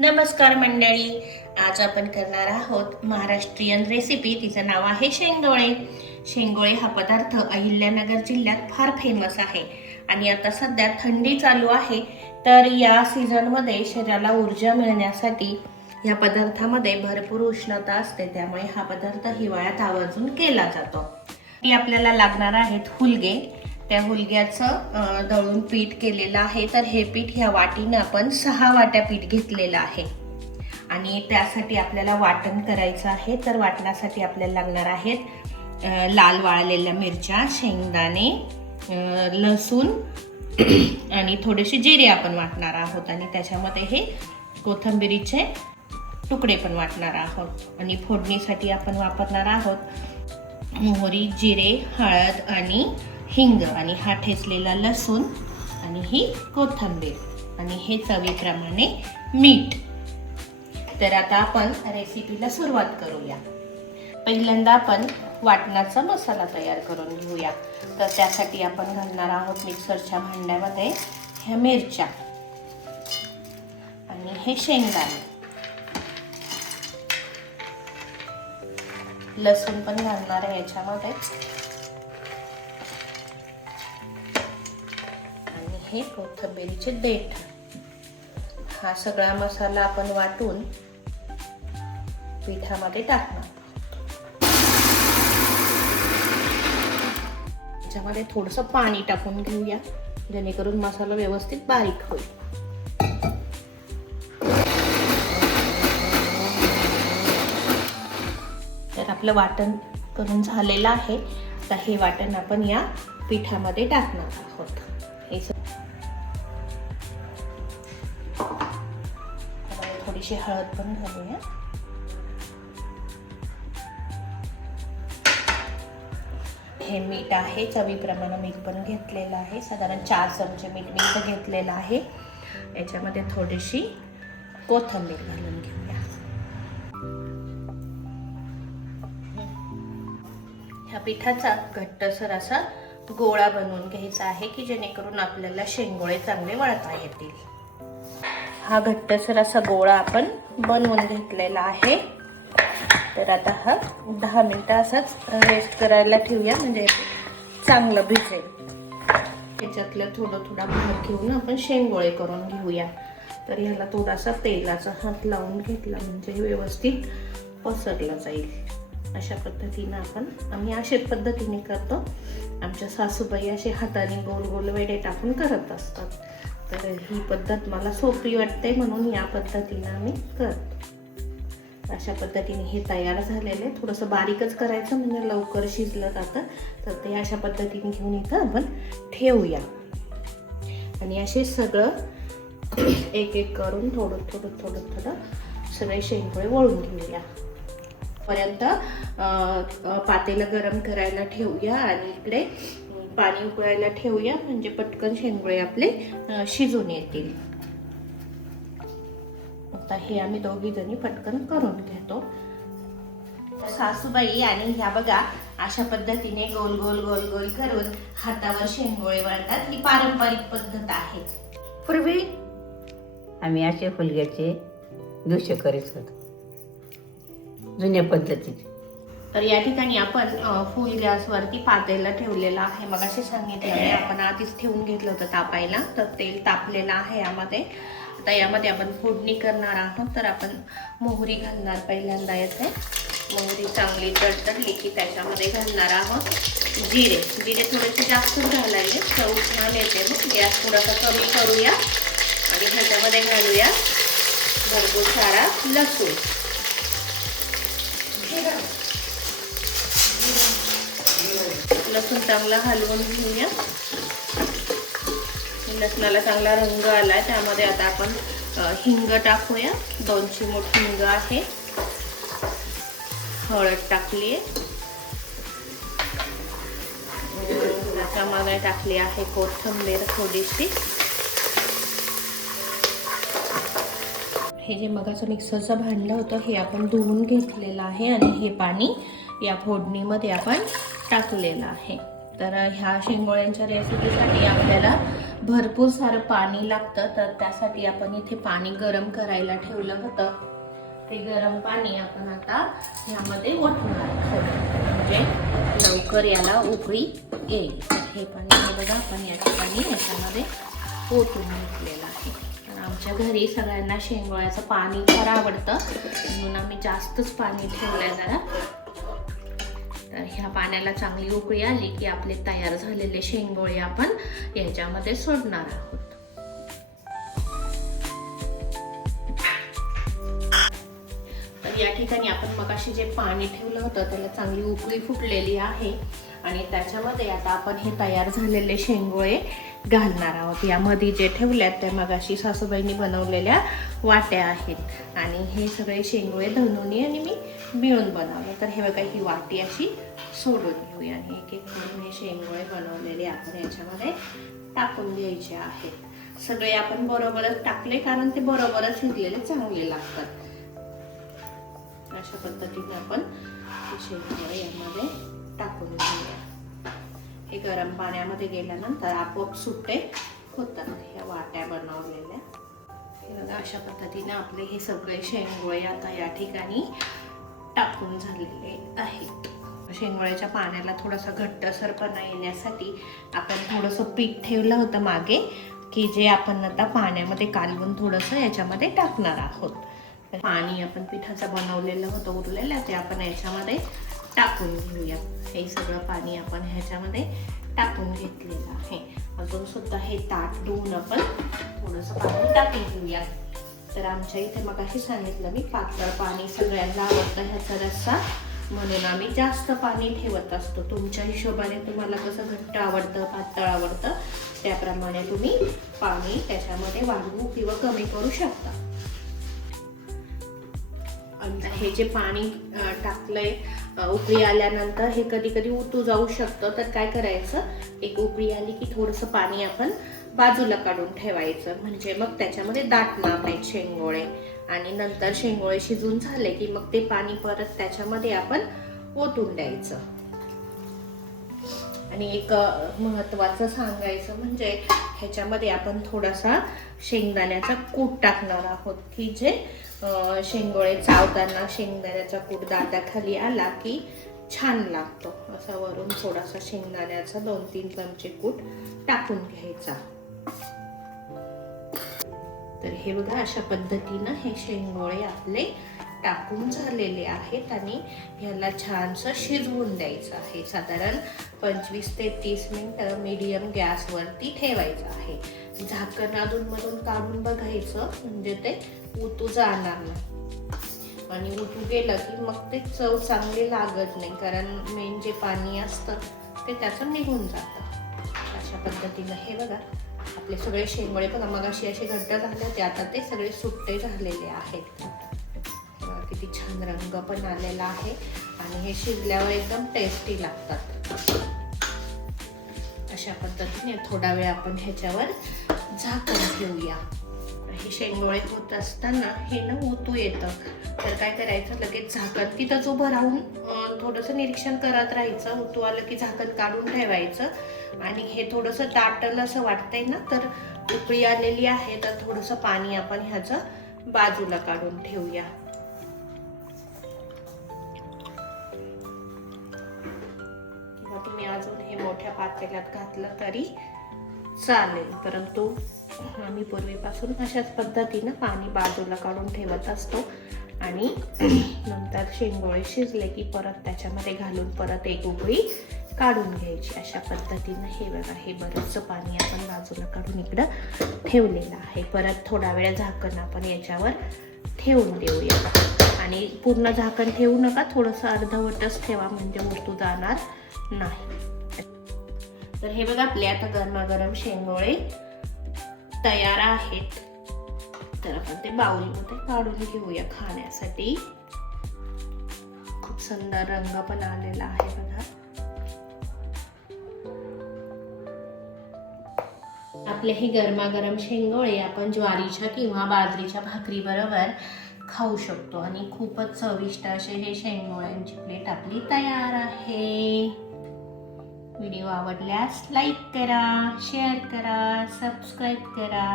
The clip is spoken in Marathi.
नमस्कार मंडळी, आज आपण करणार आहोत महाराष्ट्रीयन रेसिपी. तिचं नाव आहे शेंगोळे. शेंगोळे हा पदार्थ अहिल्यानगर जिल्ह्यात फार फेमस आहे आणि आता सध्या थंडी चालू आहे, तर या सीझनमध्ये शरीराला ऊर्जा मिळण्यासाठी या पदार्थामध्ये भरपूर उष्णता असते, त्यामुळे हा पदार्थ हिवाळ्यात आवर्जून केला जातो. ही आपल्याला लागणार आहेत हुलगे. त्या हुलग्याचं दळून पीठ केलेलं आहे. तर हे पीठ ह्या वाटीनं आपण 6 वाट्या पीठ घेतलेलं आहे आणि त्यासाठी आपल्याला वाटण करायचं आहे. तर वाटणासाठी आपल्याला लागणार आहेत लाल वाळलेल्या मिरच्या, शेंगदाणे, लसूण आणि थोडेसे जिरे आपण वाटणार आहोत आणि त्याच्यामध्ये हे कोथिंबीरीचे तुकडे पण वाटणार आहोत. आणि फोडणीसाठी आपण वापरणार आहोत मोहरी, जिरे, हळद आणि हिंग आणि हा ठेचलेला लसूण आणि ही कोथिंबीर आणि हे चवीप्रमाणे मीठ. तर आता आपण रेसिपीला सुरुवात करूया. पहिल्यांदा आपण वाटणाचा मसाला तयार करून घेऊया. तर त्यासाठी आपण घालणार आहोत मिक्सरच्या भांड्यामध्ये ह्या मिरच्या आणि हे शेंगदाणे, लसूण पण घालणार आहे याच्यामध्ये, हे कोथिंबीरीचे देठ. हा सगळा मसाला आपण वाटून पिठामध्ये टाकणार. त्याच्यामध्ये थोडंसं पाणी टाकून घेऊया जेणेकरून मसाला व्यवस्थित बारीक होईल. तर आपलं वाटण करून झालेलं आहे. तर हे वाटण आपण या पिठामध्ये टाकणार आहोत. थोडीशी हळद पण घालूया. हे मीठ आहे, चवीप्रमाणे मीठ पण घेतलेलं आहे. साधारण 4 चमचे मीठ मी इथं घेतलेलं आहे. याच्यामध्ये थोडीशी कोथिंबीर घालून घेऊया. ह्या पिठाचा घट्टसर असा गोळा बनवून घ्यायचा आहे की जेणेकरून आपल्याला शेंगोळे चांगले वळता येतील. हा घट्टसर असा गोळा आपण बनवून घेतलेला आहे. तर आता हा 10 मिनिटं असाच रेस्ट करायला ठेवूया, म्हणजे चांगलं भिजेल. त्याच्यातलं थोडा भाग घेऊन आपण शेंगोळे करून घेऊया. तर ह्याला थोडासा तेलाचा हात लावून घेतला म्हणजे व्यवस्थित पसरलं जाईल. अशा पद्धतीनं आम्ही अशाच पद्धतीने करतो. आमच्या सासूबाई असे हाताने गोल गोल वेडे टाकून करत असतात. तर ही पद्धत मला सोपी वाटते म्हणून या पद्धतीने आम्ही करतो. अशा पद्धतीने हे तयार झालेले. थोडंसं बारीकच करायचं म्हणजे लवकर शिजलं जातं. तर ते अशा पद्धतीने घेऊन इथं आपण ठेवूया आणि असे सगळं एक एक करून थोडं सगळे शेंगोळे वळून घेऊया. पर्यंत पातेलं गरम करायला ठेवूया आणि इकडे पाणी उकळायला ठेवूया म्हणजे पटकन शेंगोळे आपले शिजून येतील. आता हे आम्ही दोघी जणी पटकन करून घेतो. सासूबाई आणि ह्या बघा अशा पद्धतीने गोल गोल गोल गोल करून हातावर शेंगोळे वळतात. ही पारंपरिक पद्धत आहे. पूर्वी आम्ही असे हुलग्याचे डोसे करीत होतो जुन्या पद्धतीचे. तर या ठिकाणी आपण फुल गॅसवरती पातेलं ठेवलेलं आहे. मग असे सांगितले आपण आधीच ठेवून घेतलं होतं तापायला. तर तेल तापलेलं आहे यामध्ये. आता यामध्ये आपण फोडणी करणार आहोत. तर आपण मोहरी घालणार पहिल्यांदा. येते मोहरी चांगली तडतडली की त्याच्यामध्ये घालणार आहोत जिरे. थोडेसे जास्त घालायचे, चव छान येते. मग गॅस थोडासा कमी करूया आणि ह्याच्यामध्ये घालूया भरपूर सारा लसूण. लसूण चांगला हलवून घेऊया. लसणाला चांगला रंग आलाय. त्यामध्ये आता आपण हिंग टाकूया. 2 चिमूट हिंग आहे. हळद टाकली आहे. त्याच्यामध्ये टाकली आहे कोथिंबीर थोडीशी. हे जे मगाचं मिक्सरचं भांडं होतं हे आपण धुवून घेतलेलं आहे आणि हे पाणी या फोडणीमध्ये आपण टाकलेलं आहे. तर ह्या शेंगोळ्यांच्या रेसिपीसाठी आपल्याला भरपूर सारं पाणी लागतं, तर त्यासाठी आपण इथे पाणी गरम करायला ठेवलं होतं. ते गरम पाणी आपण आता यामध्ये ओतणार म्हणजे लवकर याला उकळी येईल. हे पाणी बघा आपण या ठिकाणी याच्यामध्ये ओतून घेतलेलं आहे. तर आमच्या घरी सगळ्यांना शेंगोळ्याचं पाणी फार आवडतं, म्हणून आम्ही जास्तच पाणी ठेवलंय जरा. तर ह्या पाण्याला चांगली उकळी आली की आपले तयार झालेले शेंगोळे आपण याच्यामध्ये सोडणार आहोत. तर या ठिकाणी आपण मगाशी जे पाणी ठेवलं होतं त्याला चांगली उकळी फुटलेली आहे आणि त्याच्यामध्ये आता आपण हे तयार झालेले शेंगोळे घालणार आहोत. यामध्ये जे ठेवल्यात त्या मगाशी सासूबाईंनी बनवलेल्या वाट्या आहेत आणि हे सगळे शेंगोळे धनुनी आणि मी मिळून बनवले. तर हे बघा ही वाटी अशी सोडून घेऊया आणि एक एक करून हे शेंगोळे बनवलेले आपण याच्यामध्ये टाकून घ्यायचे आहेत. सगळे आपण बरोबरच टाकले कारण ते बरोबरच शिजलेले चांगले लागतात. अशा पद्धतीने आपण शेंगोळे यामध्ये टाकून घेऊया. हे गरम पाण्यामध्ये गेल्यानंतर आपोआप सुट्टे होतात ह्या वाट्या बनवलेल्या. हे बघा अशा पद्धतीने आपले हे सगळे शेंगोळे आता या ठिकाणी टाकून झालेले आहेत. शेंगोळ्याच्या पाण्याला थोडासा घट्टसरपणा येण्यासाठी आपण थोडंसं पीठ ठेवलं होतं मागे, की जे आपण आता पाण्यामध्ये कालवून थोडंसं याच्यामध्ये टाकणार आहोत. पाणी आपण पिठाचं बनवलेलं होतं उरलेलं ते आपण याच्यामध्ये टाकून घेऊया. हे सगळं पाणी आपण ह्याच्यामध्ये टाकून घेतलेलं आहे. अजून सुद्धा हे ताट धुवून आपण थोडंसं पाणी टाकून घेऊया. तर आमच्या इथे मग अशी सांगितलं मी, पातळ पाणी सगळ्यांना आवडतं ह्याचा रस्सा, म्हणून आम्ही जास्त पाणी ठेवत असतो. तुमच्या हिशोबाने तुम्हाला कसं घट्ट आवडतं पातळ आवडतं त्याप्रमाणे तुम्ही पाणी त्याच्यामध्ये वाढवू किंवा कमी करू शकता. हे जे पाणी टाकलंय उकळी आल्यानंतर हे कधी कधी उतू जाऊ शकतं, तर काय करायचं, एक उकळी आली की थोडंसं पाणी आपण बाजूला काढून ठेवायचं, म्हणजे मग त्याच्यामध्ये दाटणार नाही शेंगोळे. आणि नंतर शेंगोळे शिजून झाले की मग ते पाणी परत त्याच्यामध्ये आपण ओतून द्यायचं. आणि एक महत्त्वाचं सांगायचं म्हणजे ह्याच्यामध्ये आपण थोडासा शेंगदाण्याचा कूट टाकणार आहोत, की जे शेंगोळे चावताना शेंगदाण्याचा कूट दाताखाली आला की छान लागतो. असा वरून थोडासा शेंगदाण्याचा 2-3 चमचे कूट टाकून घ्यायचा. तर हे बघा अशा पद्धतीनं हे शेंगोळे आपले टाकून झालेले आहेत आणि ह्याला छानसं शिजवून द्यायचं आहे. साधारण 25 ते 30 मिनिटं मीडियम गॅसवरती ठेवायचं आहे. झाकण अधूनमधून काढून बघायचं म्हणजे ते उतू जाणार नाही. आणि उतू गेलं की मग ते चव चांगली लागत नाही, कारण मेन जे पाणी असतं ते त्याचं निघून जातं. अशा पद्धतीनं हे बघा आपले सगळे शेंगोळे बघा मगाशी असे घट्ट झाले होते, आता ते सगळे सुट्टे झालेले आहेत. किती छान रंग पण आलेला आहे आणि हे शिजल्यावर एकदम टेस्टी लागतात. अशा पद्धतीने थोडा वेळ आपण ह्याच्यावर झाकण ठेवूया. हे शेंगोळे होत असताना हे ना ओतू येतं, तर काय करायचं, लगेच झाकण तिथंच उभं राहून थोडंसं निरीक्षण करत राहायचं. ओतू आलं की झाकण काढून ठेवायचं आणि हे थोडंसं दाटलं असं वाटतंय ना, तर उकळी आलेली आहे, तर थोडंसं पाणी आपण ह्याचं बाजूला काढून ठेवूया. किंवा तुम्ही अजून हे मोठ्या पातेल्यात घातलं तरी चालेल, परंतु आम्ही पूर्वीपासून अशाच पद्धतीनं पाणी बाजूला काढून ठेवत असतो आणि नंतर शेंगोळे शिजले की परत त्याच्यामध्ये घालून परत एक उकळी काढून घ्यायची. अशा पद्धतीनं हे बघा हे बरंचसं पाणी आपण बाजूला काढून इकडं ठेवलेलं आहे. परत थोडा वेळ झाकण आपण याच्यावर ठेवून देऊया आणि पूर्ण झाकण ठेवू नका, थोडंसं अर्धवटच ठेवा म्हणजे ओतू जाणार नाही. तर हे बघा आपले आता गरमागरम शेंगोळे तयार आहेत. तर आपण ते बाउलमध्ये काढून घेऊया खाण्यासाठी. खूप सुंदर रंग पण आलेला आहे बघा. आपले हे गरमागरम शेंगोळे आपण ज्वारीच्या किंवा बाजरीच्या भाकरी बरोबर खाऊ शकतो आणि खूपच चविष्ट असे हे शेंगोळ्यांची प्लेट आपली तयार आहे. व्हिडिओ आवडल्यास लाईक करा, शेअर करा, सबस्क्राईब करा.